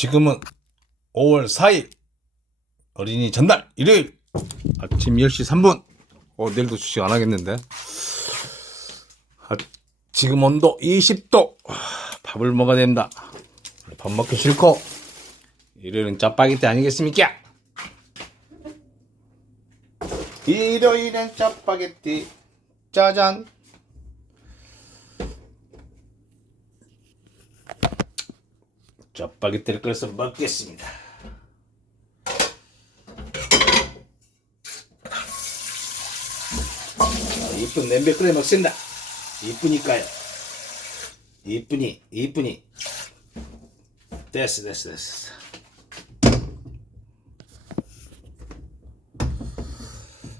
지금은 5월 4일 어린이 전날 일요일 아침 10시 3분. 어 내일도 주식 안 하겠는데. 아, 지금 온도 20도. 아, 밥을 먹어야 된다. 밥 먹기 싫고. 일요일은 짜파게티 아니겠습니까? 일요일엔 짜파게티. 짜잔 짜파게티를 끓여서 먹겠습니다. 자, 이쁜 냄비 끓여 먹습니다. 이쁘니까요. 이쁘니, 이쁘니. 됐어, 됐어, 됐어.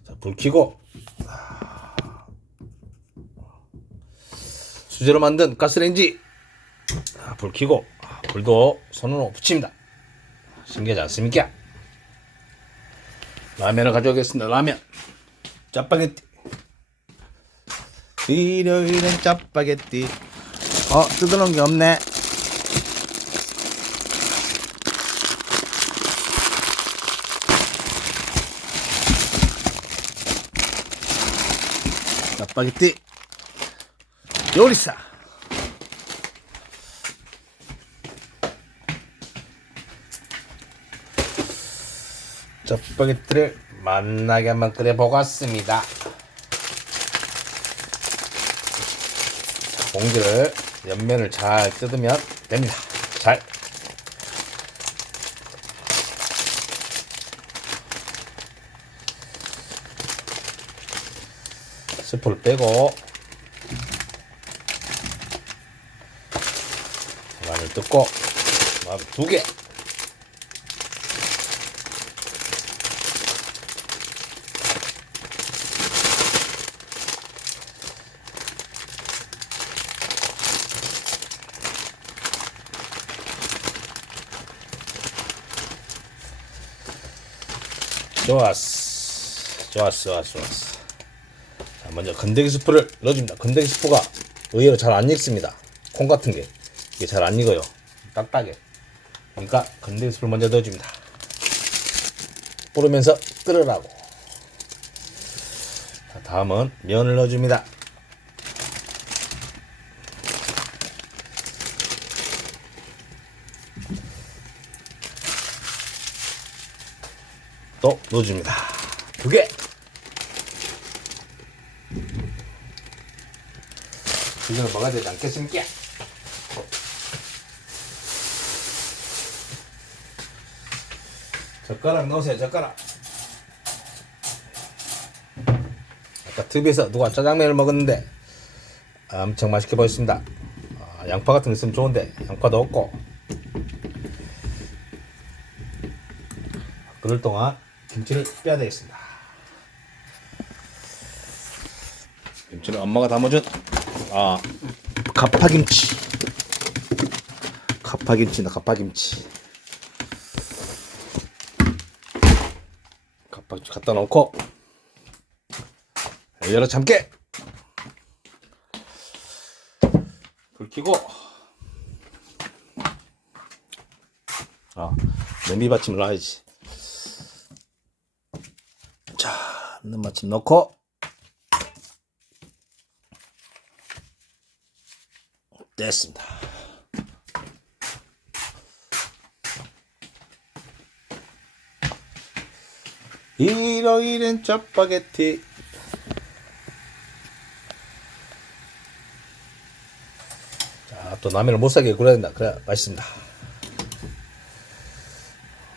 자, 불 켜고. 수제로 만든 가스레인지 아, 불 켜고 아, 불도 손으로 붙입니다. 신기하지 않습니까? 라면을 가져오겠습니다. 라면 짜파게티 일요일엔 짜파게티 어 뜯어놓은 게 없네 짜파게티 요리사 짜파게티를 만나게 한번 끓여보겠습니다. 자, 봉지를 옆면을 잘 뜯으면 됩니다. 잘. 스프를 빼고 마늘 뜯고 마늘 두 개. 좋았어. 좋았어, 좋았어, 좋았어. 자, 먼저 건더기 스프를 넣어줍니다. 건더기 스프가 의외로 잘 안 익습니다. 콩 같은 게. 이게 잘 안 익어요. 딱딱해. 그러니까 건더기 스프를 먼저 넣어줍니다. 뿌르면서 끓으라고. 자, 다음은 면을 넣어줍니다. 또 넣어줍니다. 두 개. 이거는 먹어야 되지 않겠습니까? 젓가락 넣으세요, 젓가락. 아까 TV에서 누가 짜장면을 먹었는데 엄청 맛있게 보였습니다. 아, 양파 같은 거 있으면 좋은데 양파도 없고 그럴 동안 김치를 빼야 되겠습니다. 김치는 엄마가 담아준 아 가파김치. 가파김치다 가파김치. 가파김치 갖다 놓고 열어 참깨. 불 켜고 아 냄비 받침을 놔야지. 자, 있는 마침 넣고 됐습니다. 일요일엔 짜파게티 자, 또 라면을 못 사게 끓여야 된다. 그래 맛있습니다.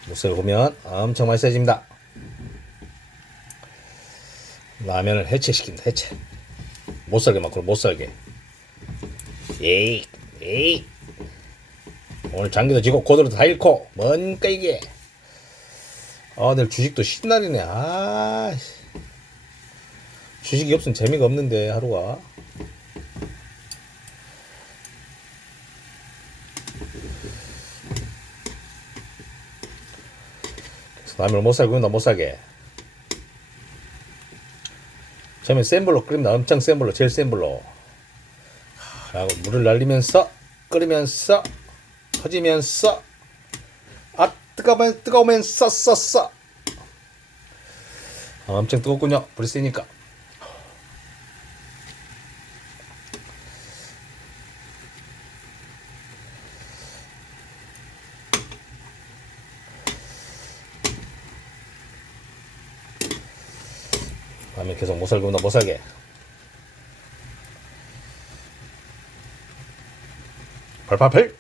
못 사게 보면 엄청 맛있어집니다. 라면을 해체시킨다 해체. 못 살게 막 그럼 못 살게. 에이 에이. 오늘 장기도 지고 고도로 다 잃고 뭔가 이게. 아 내일 주식도 신날이네 아 주식이 없으면 재미가 없는데 하루가. 그래서 라면을 못 살고 있나 못 사게 처음에 센 불로 끓입니다. 엄청 센 불로, 제일 센 불로. 하고 물을 날리면서 끓이면서 터지면서 아 뜨거우면 뜨거우면 써 써써 아, 엄청 뜨겁군요 불이 세니까 밤에 계속 못 살고 나못 살게 팔팔팔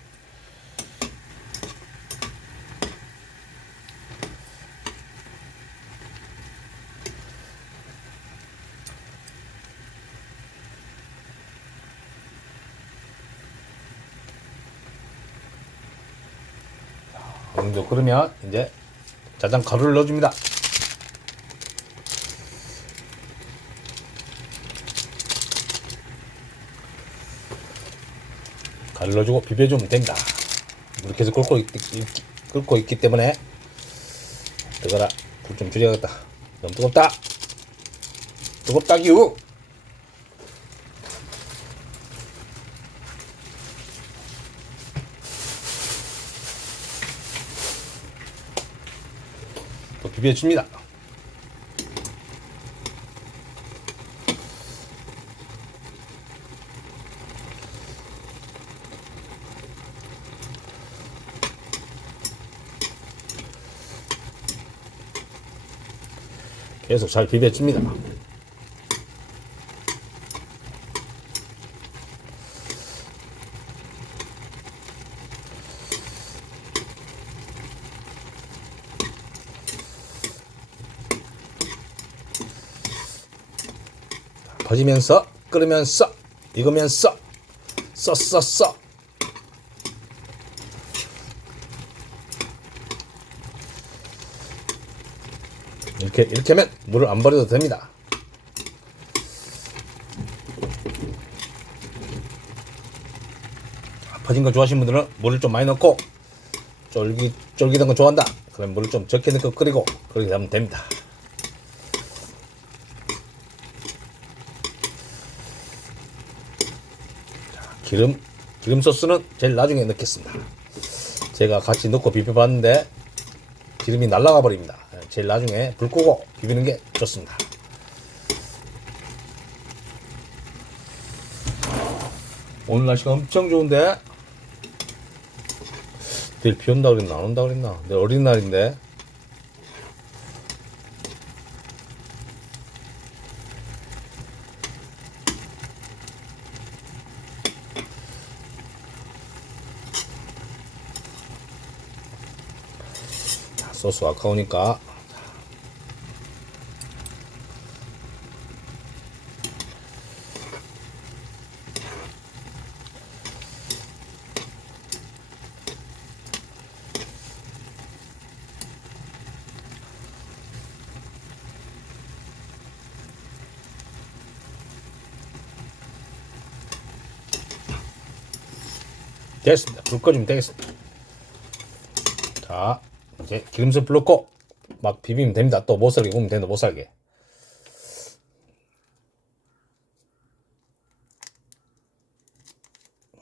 끓으면 이제 짜장 가루를 넣어줍니다. 넣어주고 비벼주면 됩니다. 물이 계속 끓고 있, 있, 끓고 있기 때문에 뜨거라 불 좀 줄여야겠다. 너무 뜨겁다. 뜨겁다기우. 또 비벼줍니다. 계속 잘 비벼줍니다. 퍼지면서 끓으면서 익으면서 써써써 이렇게 이렇게 하면 물을 안 버려도 됩니다. 퍼진 거 좋아하시는 분들은 물을 좀 많이 넣고 쫄깃 쫄깃한 거 좋아한다. 그럼 물을 좀 적게 넣고 끓이고 그렇게 하면 됩니다. 기름 기름 소스는 제일 나중에 넣겠습니다. 제가 같이 넣고 비벼봤는데 기름이 날아가 버립니다. 제일 나중에 불 끄고 비비는 게 좋습니다. 오늘 날씨가 엄청 좋은데? 내일 비 온다 그랬나 안 온다 그랬나? 내일 어린 날인데? 소스 아까우니까 됐습니다. 불 꺼주면 되겠습니다. 자, 이제 기름을 불렀고 막 비비면 됩니다. 또 못 살게 구우면 된다. 못 살게.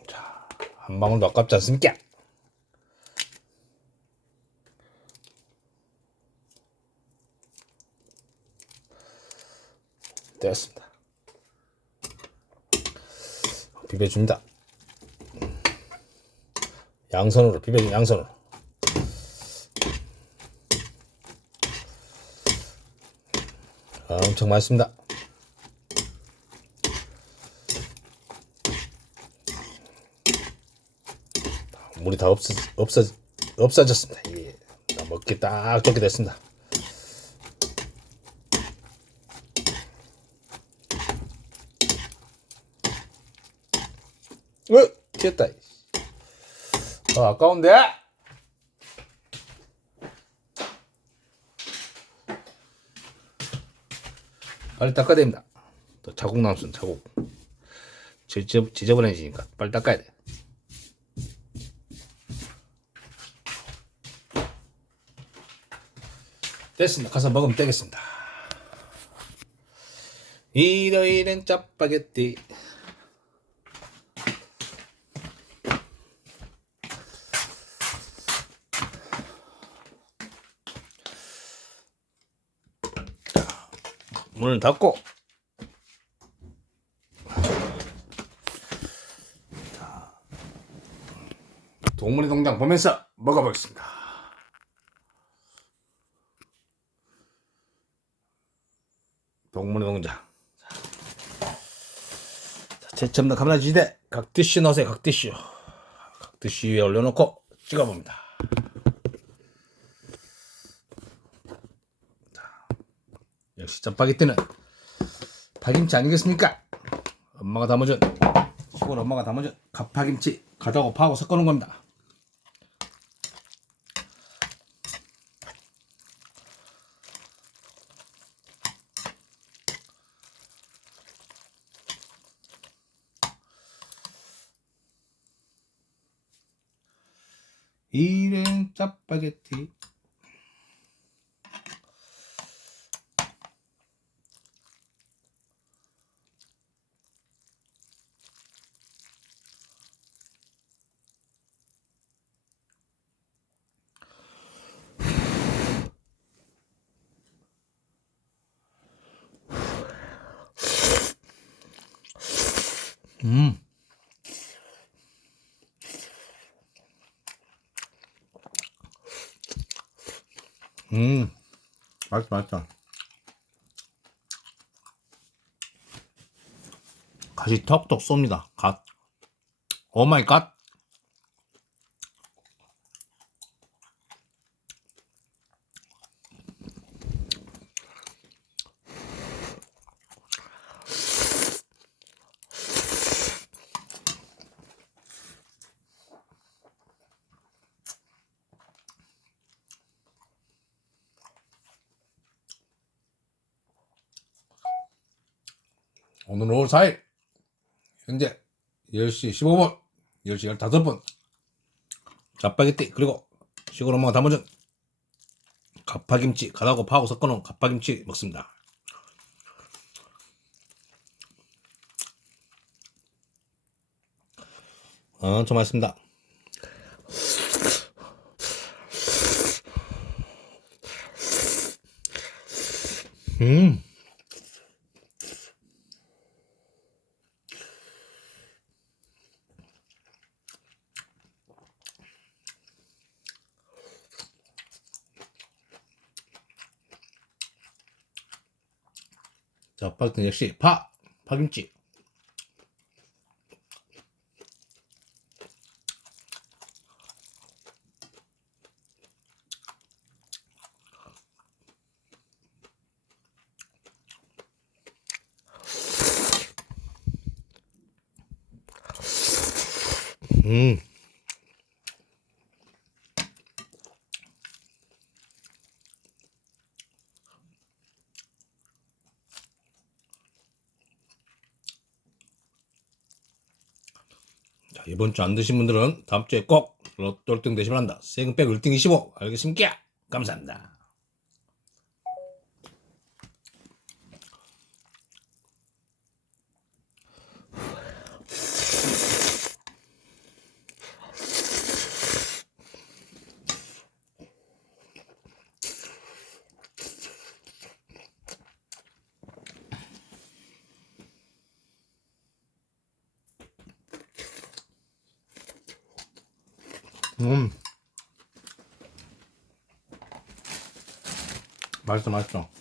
자, 한 방울도 아깝지 않습니까? 되었습니다. 비벼줍니다. 양손으로 비벼준 양손으로. 아, 엄청 맛있습니다. 물이 다 없어 없어 없어졌습니다. 예, 다 먹기 딱 좋게 됐습니다. 어, 튀었다. 아, 아까운데? 빨리 닦아야 됩니다. 또 자국 남순 자국. 지저, 지저분해지니까 빨리 닦아야 돼. 됐습니다. 가서 먹으면 되겠습니다. 일요일엔 짜파게티. 문을 닫고 자, 동물의 농장 보면서 먹어보겠습니다. 동물의 농장. 자, 제첨 더 카메라 지대 각티슈 넣으세요. 각티슈. 각티슈 위에 올려놓고 찍어봅니다. 역시 짜파게티는 파김치 아니겠습니까? 엄마가 담아준 시골 엄마가 담아준 갓파김치 가다고 파하고 섞어놓은 겁니다. 이래 짜파게티 음. 맛있다, 맛있다. 갓이 톡톡 쏩니다. 갓. 오 마이 갓. 4일. 현재 10시 15분 10시 15분. 짜파게티 그리고 시골 엄마가 담아준 갓파김치 가다고 파하고 섞어놓은 갓파김치 먹습니다. 어, 좀 맛있습니다. 음 자, 파스타 역시 파, 파김치. 음. 자, 이번 주 안 드신 분들은 다음 주에 꼭 로또 1등 되시면 한다. 세금백 1등 25. 알겠습니까? 감사합니다. 음. 맛있어, 맛있어.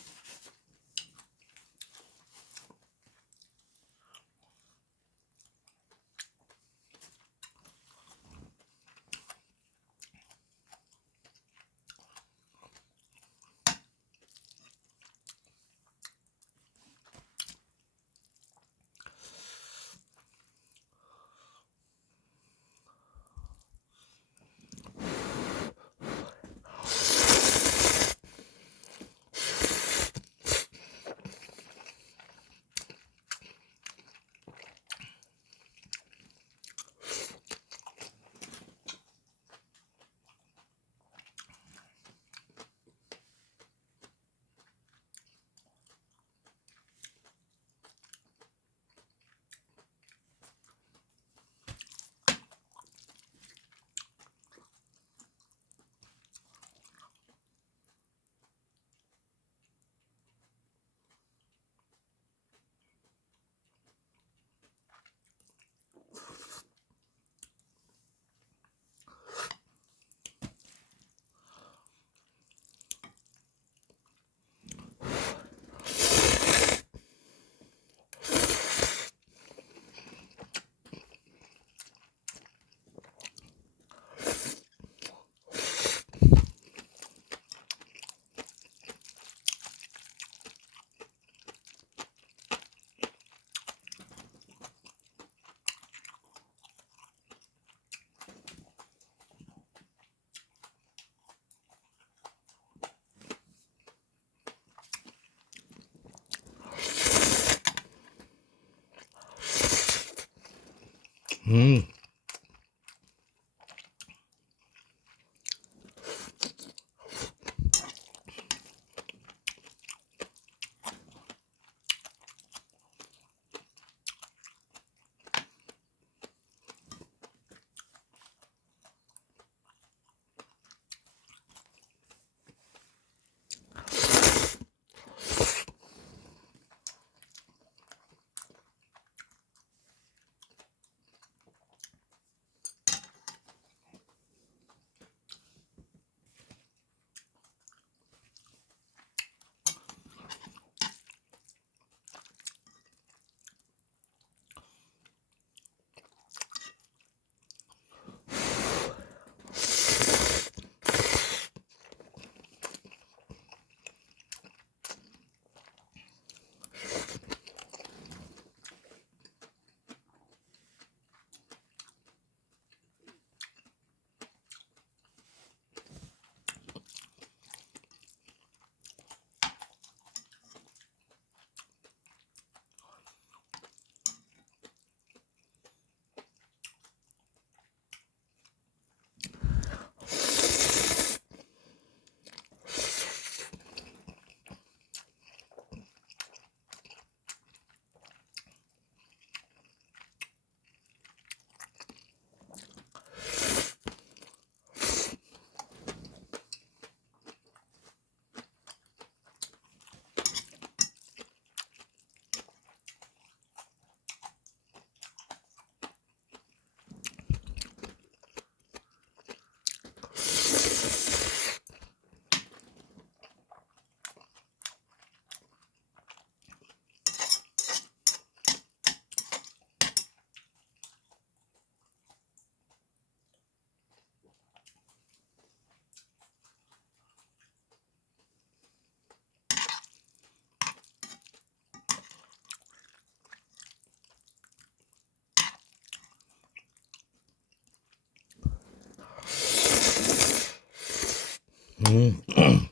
음.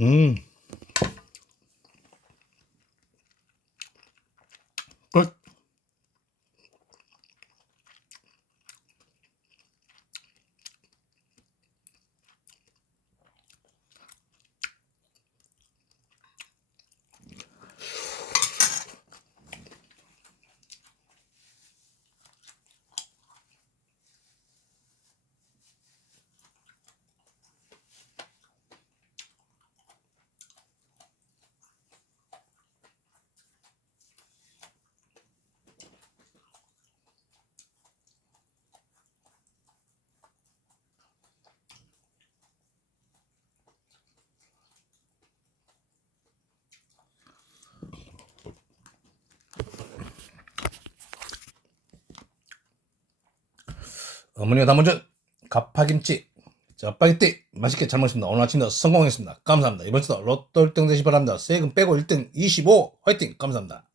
음. 어머니가 담아준 가파김치 짜파게티 맛있게 잘 먹었습니다. 오늘 아침도 성공했습니다. 감사합니다. 이번 주도 로또 1등 되시 바랍니다. 세금 빼고 1등 25 화이팅 감사합니다.